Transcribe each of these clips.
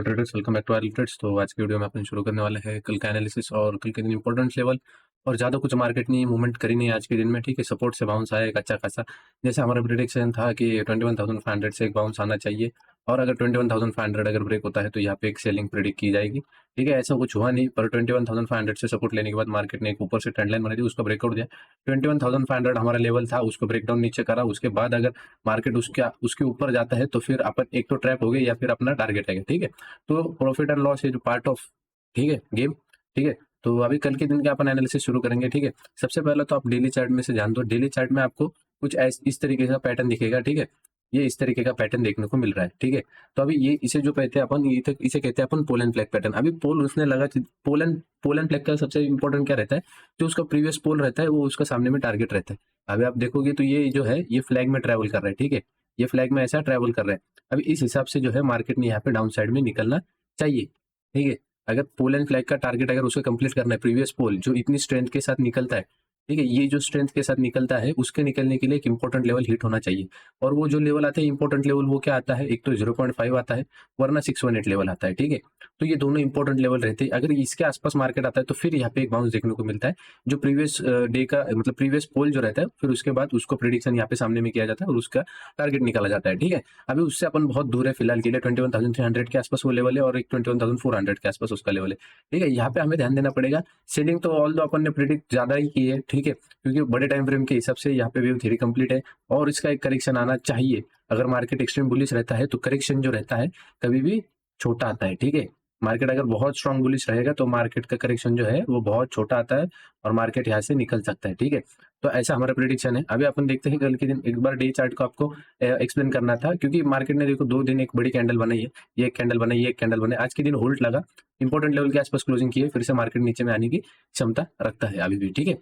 Hello traders, welcome back to our trades. तो आज की वीडियो में अपन शुरू करने वाले हैं कल का एनालिसिस और कल के दिन इंपॉर्टेंट लेवल। और ज़्यादा कुछ मार्केट ने मूवमेंट करी नहीं आज के दिन में, ठीक है। सपोर्ट से बाउंस आया एक अच्छा खासा, जैसे हमारा प्रिडिक्शन था कि 21,500 से एक बाउंस आना चाहिए और अगर 21,500 अगर ब्रेक होता है तो यहाँ पे एक सेलिंग प्रिडिक्ट की जाएगी, ठीक है। ऐसा कुछ हुआ नहीं, पर 21,500 से सपोर्ट लेने के बाद मार्केट ने एक ऊपर से ट्रेंड लाइन बनाई थी, उसका ब्रेकआउट दिया। 21,500 हमारा लेवल था, उसको ब्रेकडाउन नीचे करा, उसके बाद अगर मार्केट उसके ऊपर जाता है तो फिर अपन एक तो ट्रैप हो गए या फिर अपना टारगेट है, ठीक है। तो profit and loss is part of, ठीक है, गेम, ठीक है। तो अभी कल के दिन का अपन एनालिसिस शुरू करेंगे, ठीक है। सबसे पहले तो आप डेली चार्ट में से जान दो, डेली चार्ट में आपको कुछ इस तरीके का पैटर्न दिखेगा, ठीक है। ये इस तरीके का पैटर्न देखने को मिल रहा है, ठीक है। तो अभी ये इसे जो कहते हैं अपन, इसे कहते हैं अपन पोल एंड फ्लैग पैटर्न। अभी पोल उसने लगा, पोल एंड फ्लैग का सबसे इंपॉर्टेंट क्या रहता है, जो उसका प्रीवियस पोल रहता है वो उसका सामने में टारगेट रहता है। अभी आप देखोगे तो ये जो है ये फ्लैग में ट्रैवल कर रहा है, ठीक है। ये फ्लैग में ऐसा ट्रैवल कर रहा है। अभी इस हिसाब से जो है मार्केट ने यहाँ पे डाउन साइड में निकलना चाहिए, ठीक है। अगर पोल एंड फ्लैग का टारगेट अगर उसे कंप्लीट करना है, प्रीवियस पोल जो इतनी स्ट्रेंथ के साथ निकलता है, ठीक है, ये जो स्ट्रेंथ के साथ निकलता है उसके निकलने के लिए एक इंपॉर्टेंट लेवल हिट होना चाहिए। और वो जो लेवल आता है इंपॉर्टेंट लेवल, वो क्या आता है, एक तो 0.5 आता है, वरना 618 लेवल आता है, ठीक है। तो ये दोनों इंपॉर्टेंट लेवल रहते हैं। अगर इसके आसपास मार्केट आता है तो फिर यहाँ पे एक बाउंस देखने को मिलता है, जो प्रीवियस डे का मतलब प्रीवियस पोल जो रहता है, फिर उसके बाद उसको प्रिडिक्शन यहाँ पे सामने में किया जाता है और उसका टारगेट निकाला जाता है, ठीक है। अभी उससे अपन बहुत दूर है फिलहाल के लिए, 21,300 के आसपास वो लेवल है और एक 21,400 के आसपास उसका लेवल है, ठीक है। यहाँ पे हमें ध्यान देना पड़ेगा। सेलिंग तो ऑल दो अपन ने प्रिडिक्ट ज्यादा ही की है, ठीक है, क्योंकि बड़े टाइम फ्रेम के हिसाब से यहाँ पे वेव थ्योरी कंप्लीट है और इसका एक करेक्शन आना चाहिए। अगर मार्केट एक्सट्रीम बुलिश रहता है तो करेक्शन जो रहता है कभी भी छोटा आता है, ठीक है। मार्केट अगर बहुत स्ट्रांग बुलिश रहेगा तो मार्केट का करेक्शन जो है वो बहुत छोटा आता है और मार्केट यहाँ से निकल सकता है, ठीक है। तो ऐसा हमारा प्रेडिक्शन है। अभी अपन देखते हैं कल के दिन, एक बार डे चार्ट को आपको एक्सप्लेन करना था, क्योंकि मार्केट ने देखो 2 दिन एक बड़ी कैंडल बनाई है, ये एक कैंडल बनाई, ये एक कैंडल बनाई। आज के दिन होल्ड लगा, इंपॉर्टेंट लेवल के आसपास क्लोजिंग की है, फिर से मार्केट नीचे में आने की क्षमता रखता है अभी भी, ठीक है।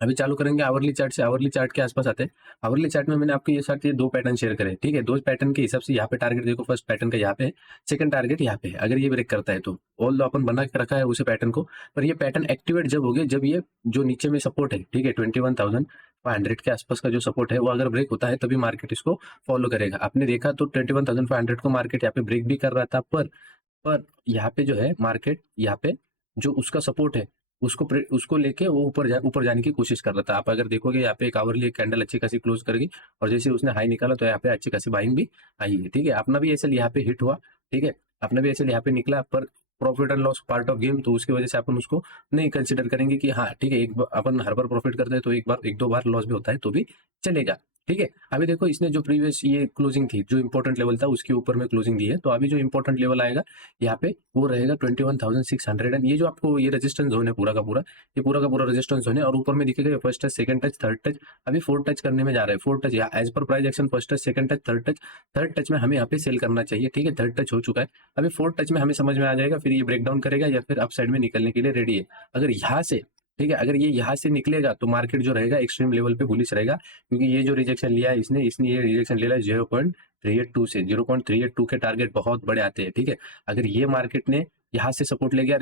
अभी चालू करेंगे आवरली चार्ट से। आवरली चार्ट के आसपास आते हैं। आवरली चार्ट में मैंने आपके साथ ये 2 पैटर्न शेयर करे, ठीक है। 2 पैटर्न के हिसाब से यहाँ पे टारगेट देखो, फर्स्ट पैटर्न का यहाँ पे है, सेकंड टारगेट यहाँ पे है। अगर ये ब्रेक करता है तो ऑल दो अपन बना के रखा है उसे पैटर्न को, पर ये पैटर्न एक्टिवेट जब हो गया, जब ये जो नीचे में सपोर्ट है, ठीक है, 21,500 के आसपास का जो सपोर्ट है वो अगर ब्रेक होता है तभी मार्केट इसको फॉलो करेगा। आपने देखा तो 21,500 को मार्केट यहाँ पे ब्रेक भी कर रहा था, पर यहाँ पे जो है मार्केट यहाँ पे जो उसका सपोर्ट है उसको लेके वो ऊपर जाने की कोशिश कर रहा था। आप अगर देखोगे यहाँ पे एक आवरली एक कैंडल अच्छी खासी क्लोज कर गई और जैसे उसने हाई निकाला तो यहाँ पे अच्छी खासी बाइंग भी आई है, ठीक है। अपना भी ऐसे यहाँ पे हिट हुआ, ठीक है, अपना भी ऐसे यहाँ पे निकला, पर profit and loss part of game, तो उसकी वजह से अपन उसको नहीं कंसिडर करेंगे कि हाँ ठीक है, अपन हर बार प्रॉफिट करते हैं तो एक दो बार लॉस भी होता है तो भी चलेगा, ठीक है। अभी देखो इसने जो प्रीवियस ये क्लोजिंग थी, जो इंपॉर्टेंट लेवल था उसके ऊपर में क्लोजिंग दी है, तो अभी जो इंपॉर्टेंट लेवल आएगा यहाँ पे वो रहेगा 21,600 एंड ये जो आपको ये रेजिस्टेंस जोन है पूरा का पूरा, ये पूरा का पूरा रेजिस्टेंस जोन है और ऊपर में दिखेगा first touch, second touch, third touch. अभी 4th टच करने में जा रहा है, 4th टच एज पर price action, first touch, second touch, third touch. Third touch में हमें यहाँ पे सेल करना चाहिए, ठीक है। थर्ड टच हो चुका है, अभी 4th टच में हमें समझ में आ जाएगा फिर ये ब्रेकडाउन करेगा या फिर अप साइड में निकलने के लिए रेडी है। अगर यहाँ से, ठीक है, अगर ये यहाँ से निकलेगा तो मार्केट जो रहेगा एक्सट्रीम लेवल पे बुलिश रहेगा, क्योंकि ये जो रिजेक्शन लिया है इसने ये रिजेक्शन ले लिया 0.382 से। 0.382 के टारगेट बहुत बड़े आते हैं, ठीक है। अगर ये मार्केट ने यहाँ से सपोर्ट लेके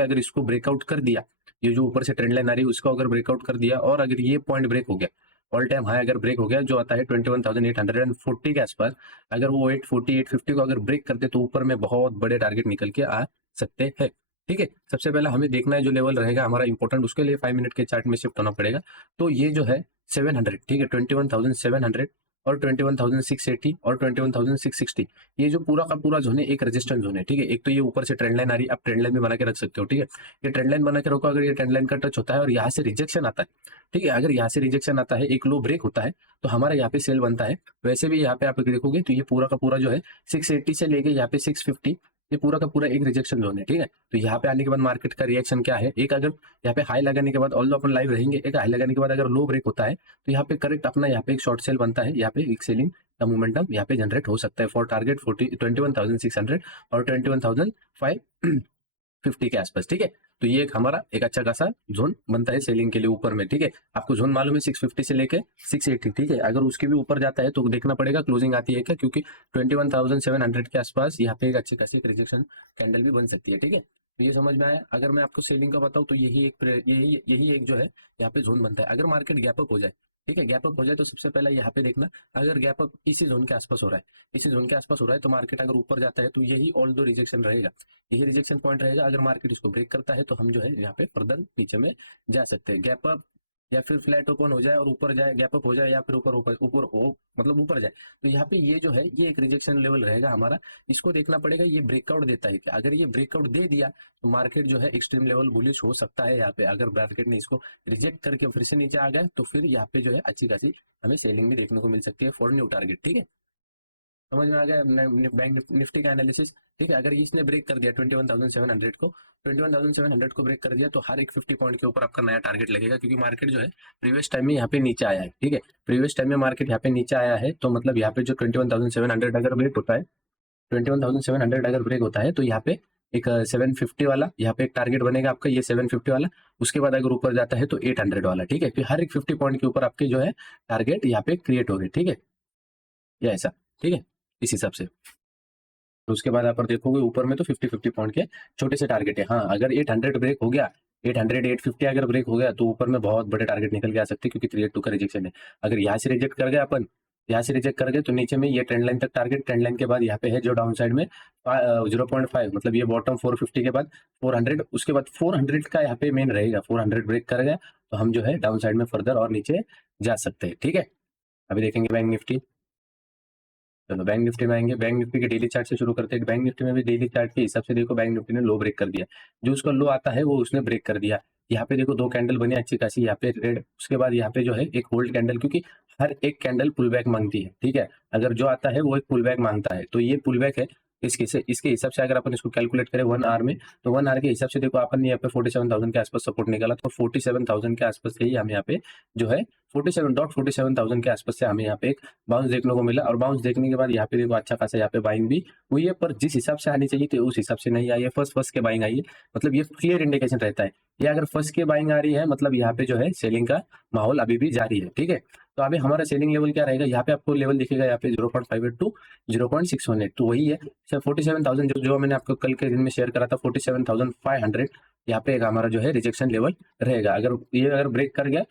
अगर इसको ब्रेकआउट कर दिया, ये जो ऊपर से ट्रेंड लाइन आ रही है उसको अगर ब्रेकआउट कर दिया और अगर ये पॉइंट ब्रेक हो गया, ऑल टाइम हाई अगर ब्रेक हो गया जो आता है 21,840 के आसपास, अगर वो 840 850 को अगर ब्रेक करते तो ऊपर में बहुत बड़े टारगेट निकल के आ सकते हैं, ठीक है। सबसे पहले हमें देखना है जो लेवल रहेगा हमारा इंपॉर्टेंट, उसके लिए 5 मिनट के चार्ट में शिफ्ट होना पड़ेगा। तो ये जो है 700, ठीक है, 21,700 और 21,680 और 21,660, ये जो पूरा का पूरा जोन है एक रेजिस्टेंस जोन है, ठीक है। एक तो ये ऊपर से ट्रेंड लाइन आ रही है, आप ट्रेंड लाइन भी बना के रख सकते हो, ठीक है। ये ट्रेंड लाइन बना के रखो, अगर ये ट्रेंड लाइन का टच होता है और यहाँ से रिजेक्शन आता है, ठीक है, अगर यहाँ से रिजेक्शन आता है, एक लो ब्रेक होता है तो हमारा यहाँ पे सेल बनता है। वैसे भी यहाँ पे आप देखोगे तो ये पूरा का पूरा जो है 680 से लेके यहाँ पे 650, ये पूरा का पूरा एक रिजेक्शन जोन है, ठीक है। तो यहाँ पे आने के बाद मार्केट का रिएक्शन क्या है, एक अगर यहाँ पे हाई लगाने के बाद ऑल अपन लाइव रहेंगे, एक हाई लगाने के बाद अगर लो ब्रेक होता है तो यहाँ पे करेक्ट अपना यहाँ पे एक शॉर्ट सेल बनता है, यहाँ पे एक सेलिंग का मोमेंटम यहाँ पे जनरेट हो सकता है फॉर टारगेट 21,600 और 21,550 के आसपास, ठीक है। तो ये एक हमारा एक अच्छा खासा जोन बनता है सेलिंग के लिए ऊपर में, ठीक है। आपको जोन मालूम है 650 से लेके 680, ठीक है। अगर उसके भी ऊपर जाता है तो देखना पड़ेगा क्लोजिंग आती है क्या, क्योंकि 21,700 के आसपास यहाँ पे एक अच्छी खासी एक रिजेक्शन कैंडल भी बन सकती है, ठीक है। तो ये समझ में आया। अगर मैं आपको सेलिंग का बताऊं तो यही एक जो है यहाँ पे जोन बनता है। अगर मार्केट गैप अप हो जाए, ठीक है, गैप अप हो जाए तो सबसे पहले यहाँ पे देखना, अगर गैप अप इसी जोन के आसपास हो रहा है, इसी जोन के आसपास हो रहा है, तो मार्केट अगर ऊपर जाता है तो यही ऑल दो रिजेक्शन रहेगा, यही रिजेक्शन पॉइंट रहेगा। अगर मार्केट इसको ब्रेक करता है तो हम जो है यहाँ पे फर्दर नीचे में जा सकते हैं। गैप अप या फिर फ्लैट ओपन हो जाए और ऊपर जाए, गैप अप हो जाए या फिर ऊपर ऊपर ऊपर हो, मतलब ऊपर जाए, तो यहाँ पे ये जो है ये एक रिजेक्शन लेवल रहेगा हमारा। इसको देखना पड़ेगा ये ब्रेकआउट देता है क्या। अगर ये ब्रेकआउट दे दिया तो मार्केट जो है एक्सट्रीम लेवल बुलिश हो सकता है यहाँ पे। अगर मार्केट ने इसको रिजेक्ट करके फिर से नीचे आ गया तो फिर यहाँ पे जो है अच्छी खासी हमें सेलिंग भी देखने को मिल सकती है फॉर न्यू टारगेट। ठीक है, समझ में आ गया बैंक निफ्टी का एनालिसिस। ठीक है, अगर इसने ब्रेक कर दिया 21,700 को, 21,700 को ब्रेक कर दिया तो हर एक 50 पॉइंट के ऊपर आपका नया टारगेट लगेगा, क्योंकि मार्केट जो है प्रीवियस टाइम में यहाँ पे नीचे आया है। ठीक है, प्रीवियस टाइम में मार्केट यहाँ पे नीचे आया है, तो मतलब यहाँ पे जो 21,700 अगर ब्रेक होता है, 21,700 अगर ब्रेक होता है तो यहाँ पे एक 750 वाला यहाँ पे एक टारगेट बनेगा आपका, ये 750 वाला। उसके बाद अगर ऊपर जाता है तो 800 वाला। ठीक है, फिर हर एक 50 पॉइंट के ऊपर आपके जो है टारगेट यहाँ पे क्रिएट हो गए। ठीक है, या ऐसा। ठीक है, इस हिसाब से। तो उसके बाद आप देखोगे ऊपर में तो 50-50 पॉइंट के छोटे से टारगेट है। हाँ, अगर 800 ब्रेक हो गया, 800 850 अगर ब्रेक हो गया तो ऊपर में बहुत बड़े टारगेट निकल के आ सकते हैं, क्योंकि 382 का रिजेक्शन है। अगर यहाँ से रिजेक्ट कर गए अपन, यहाँ से रिजेक्ट कर गए तो नीचे में ये ट्रेंड लाइन तक टारगेट, ट्रेंड लाइन के बाद यहाँ पे है जो डाउन साइड में 0.5, मतलब ये बॉटम 450 के बाद 400, उसके बाद 400 का यहाँ पे मेन रहेगा। 400 ब्रेक कर गया तो हम जो है डाउन साइड में फर्दर और नीचे जा सकते हैं। ठीक है, अभी देखेंगे बैंक निफ्टी। चलो बैंक निफ्टी में आएंगे। बैंक निफ्टी के डेली चार्ट से शुरू करते हैं। बैंक निफ्टी में भी डेली चार्ट के हिसाब से देखो, बैंक निफ्टी ने लो ब्रेक कर दिया, जो उसका लो आता है वो उसने ब्रेक कर दिया। यहाँ पे देखो दो कैंडल बनी अच्छी खासी, यहाँ पे रेड, उसके बाद यहाँ पे जो है एक होल्ड कैंडल, क्योंकि हर एक कैंडल पुल बैक मांगती है। ठीक है, अगर जो आता है वो एक पुल बैक मांगता है, तो ये पुल बैक है। इसके हिसाब से अगर अपन इसको कैलकुलेट करें 1 आवर में, तो 1 आवर के हिसाब से देखो अपन यहाँ पे 47,000 के आसपास सपोर्ट निकाला, तो 47,000 के आसपास से ही हम यहाँ पे जो है 47,47,000 के आसपास से हमें यहाँ पे एक बाउंस देखने को मिला। और बाउंस देखने के बाद यहाँ पे देखो अच्छा खासा यहाँ पे बाइंग भी हुई है, पर जिस हिसाब से आनी चाहिए थी उस हिसाब से नहीं आई है। फर्स्ट के बाइंग आई है, मतलब ये क्लियर इंडिकेशन रहता है। ये अगर फर्स्ट के बाइंग आ रही है मतलब यहाँ पे जो है सेलिंग का माहौल अभी भी जारी है। ठीक है, तो अभी हमारा सेलिंग लेवल क्या रहेगा, यहाँ पे आपको लेवल दिखेगा यहाँ पे 0.58 टू 0.618, तो वही है 47,000 जो मैंने आपको कल के दिन में शेयर करा था 47,500, यहाँ पे एक हमारा जो है रिजेक्शन लेवल रहेगा। अगर ब्रेक कर गया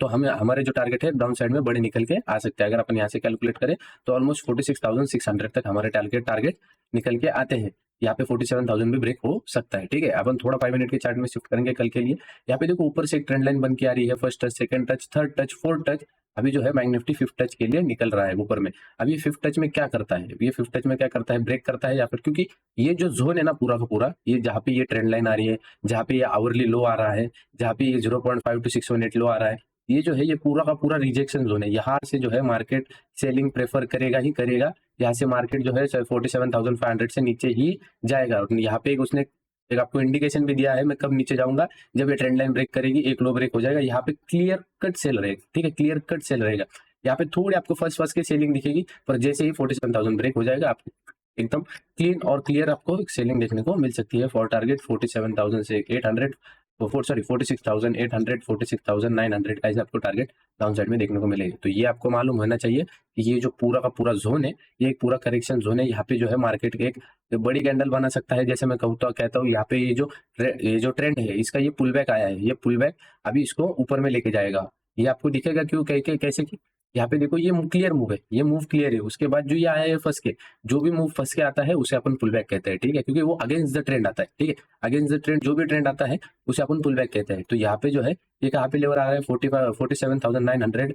तो हमें हमारे जो टारगेट है डाउन साइड में बड़े निकल के आ सकते हैं। अगर अपन यहाँ से कैलकुलेट करें तो ऑलमोस्ट 46,600 तक हमारे टारगेट निकल के आते हैं। यहाँ पे 47,000 भी ब्रेक हो सकता है। ठीक है, अपन थोड़ा 5 मिनट के चार्ट में शिफ्ट करेंगे कल के लिए। यहाँ पे देखो ऊपर से एक ट्रेंड लाइन बन के आ रही है, first touch, second touch, third touch, fourth touch. अभी जो है बैंक निफ्टी फिफ्थ टच के लिए निकल रहा है ऊपर में। अभी ये फिफ्थ टच में क्या करता है, ये फिफ्थ टच में क्या करता है, ब्रेक करता है या फिर, क्योंकि ये जो जोन है ना पूरा का पूरा, ये जहाँ पे ये ट्रेंड लाइन आ रही है, जहाँ पे ये आवरली लो आ रहा है, जहाँ पे ये 0.5 टू 618 लो आ रहा है, ये जो है ये पूरा का पूरा रिजेक्शन जोन है। यहाँ से जो है मार्केट सेलिंग प्रेफर करेगा ही करेगा। यहाँ से मार्केट जो है 47,500 से नीचे ही जाएगा। और यहाँ पे उसने एक आपको इंडिकेशन भी दिया है मैं कब नीचे जाऊंगा, जब ये ट्रेंड लाइन ब्रेक करेगी, एक लो ब्रेक हो जाएगा, यहाँ पे क्लियर कट सेल रहेगा। ठीक है, क्लियर कट सेल रहेगा। यहाँ पे थोड़ी आपको फर्स्ट की सेलिंग दिखेगी, पर जैसे ही 47,000 ब्रेक हो जाएगा आपको एकदम क्लीन और क्लियर आपको सेलिंग देखने को मिल सकती है फॉर टारगेट 47,000 से 800, 46,800, 46,900 का आपको टारगेट डाउन साइड में देखने को मिलेगा। तो ये आपको मालूम होना चाहिए कि ये जो पूरा का पूरा जोन है ये एक पूरा करेक्शन जोन है। यहाँ पे जो है मार्केट एक बड़ी कैंडल बना सकता है, जैसे मैं कहता हूँ यहाँ पे ये जो ट्रेंड है इसका ये पुल बैक आया है, ये पुल बैक अभी इसको ऊपर में लेके जाएगा। ये आपको दिखेगा क्यों, कैसे कि यहाँ पे देखो ये क्लियर मूव है, ये मूव क्लियर है। उसके बाद जो ये आया है फंस के, जो भी मूव फंस के आता है उसे अपन पुल बैक कहते हैं। ठीक है, क्योंकि वो अगेंस्ट द ट्रेंड आता है। ठीक है, अगेंस्ट द ट्रेंड जो भी ट्रेंड आता है उसे अपन पुल बैक कहते हैं। तो यहाँ पे जो है ये कहाँ पे लेवल आ रहा है 47,900,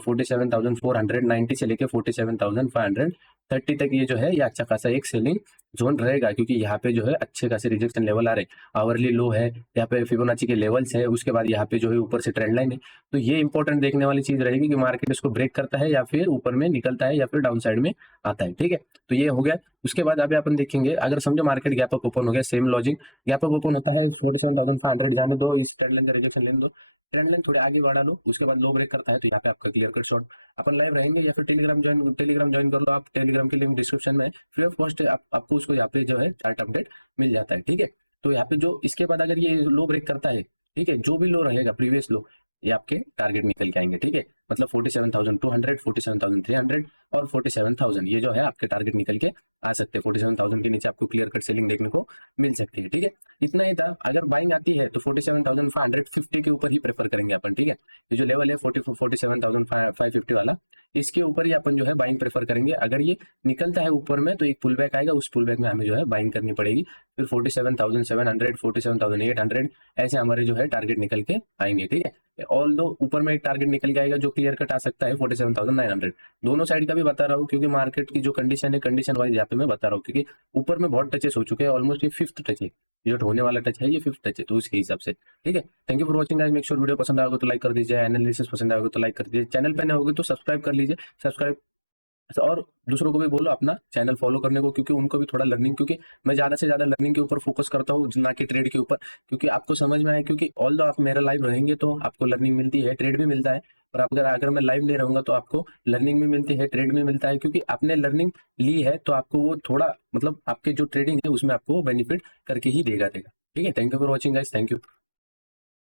47,490 से लेके 47,530 तक ये जो है ये अच्छा खासा एक सेलिंग जोन रहेगा, क्योंकि यहाँ पे जो है अच्छे खासे रिजेक्शन लेवल आ रहे हैं। आवरली लो है, यहाँ पे फिबोनाची के लेवल्स है, उसके बाद यहाँ पे जो है ऊपर से ट्रेंड लाइन है। तो ये इंपॉर्टेंट देखने वाली चीज रहेगी कि मार्केट इसको ब्रेक करता है या फिर ऊपर में निकलता है या फिर डाउन साइड में आता है। ठीक है, तो ये हो गया। उसके बाद अभी अपन देखेंगे, अगर समझो मार्केट गैप अप ओपन हो गया, same logic, gap up open होता है 47,500 जाने दो, इस ट्रेंड लाइन का रिजेक्शन लेने दो, ट्रेंड लाइन थोड़े आगे बढ़ा लो, उसके बाद लो ब्रेक करता है तो यहाँ पे आपका क्लियर कट शॉट। अपन लाइव रहेंगे या फिर टेलीग्राम ज्वाइन कर लो आप, टेलीग्राम की लिंक डिस्क्रिप्शन में फ्री ऑफ कॉस्ट आपको उसको यहाँ पे जो है चार्ट अपडेट मिल जाता है। ठीक है, तो यहाँ पे जो इसके बाद अगर ये लो ब्रेक करता है, ठीक है, जो भी लो रहेगा प्रीवियस लो, ये आपके टारगेट निकल के आएंगे, ठीक है। मतलब 47,200, 47,300 और 47,000 ये जो है आपके टारगेट निकल के आ सकते हैं। 47,000 के नीचे आपको क्लियर कट सेलिंग देखने को मिल सकती है, ठीक है। इतना ही था। अगर बाइंग आती है तो 47,550 के ऊपर ही प्रेफर करेंगे अपन, ठीक है। ये जो लेवल है 47,550 वाला, इसके ऊपर ही अपन जो है बाइंग प्रेफर करेंगे। अगर ये निकलता है ऊपर में तो एक पुल बैक आएगा, उस पुल बैक में हमें जो है बाइंग करनी पड़ेगी। फिर 47,700, 47,800 ऐसे हमारे जो है टारगेट निकल के आएंगे, ठीक है। ऑल दो ऊपर में एक टारगेट निकल के आएगा जो क्लियर कट आ सकता है 47,900। दोनों साइड का भी बता रहा हूँ क्योंकि मार्केट की जो कंडीशन है, कंडीशन वाइज यहाँ पे मैं बता रहा हूँ, क्योंकि ऊपर में बहुत टचेस हो चुके हैं। ऑलमोस्ट ये 5th टच है, जो होने वाला टच है ये 5th टच है, तो उसके हिसाब से, ठीक है। Thank you for watching guys. Make sure video पसंद आएगा तो लाइक कर दीजिए, एनालिसिस पसंद आएगा तो लाइक कर दीजिए, चैनल पे नए होगे तो सब्सक्राइब कर लीजिए, सब्सक्राइब। और दूसरों को भी बोलो अपना चैनल फॉलो करने को, क्योंकि उनको भी थोड़ा लर्निंग, क्योंकि मैं ज्यादा से ज्यादा लर्निंग के ऊपर फोकस करता हूँ ना कि ट्रेड के ऊपर, क्योंकि आपको समझ में आए। क्योंकि ऑल दो आप मेरा लाइव रहेंगे तो आपको लर्निंग मिलती है, ट्रेड भी मिलता है। पर अगर अगर मैं लाइव नहीं रहूंगा तो आपको लर्निंग भी मिलती है, ट्रेड भी मिलता है, क्योंकि आपने लर्निंग ली है तो आपको वो थोड़ा मतलब आपके जो ट्रेडिंग है उसमें आपको बेनिफिट करके ही देगा। ठीक है। Thank you for watching guys, thank you.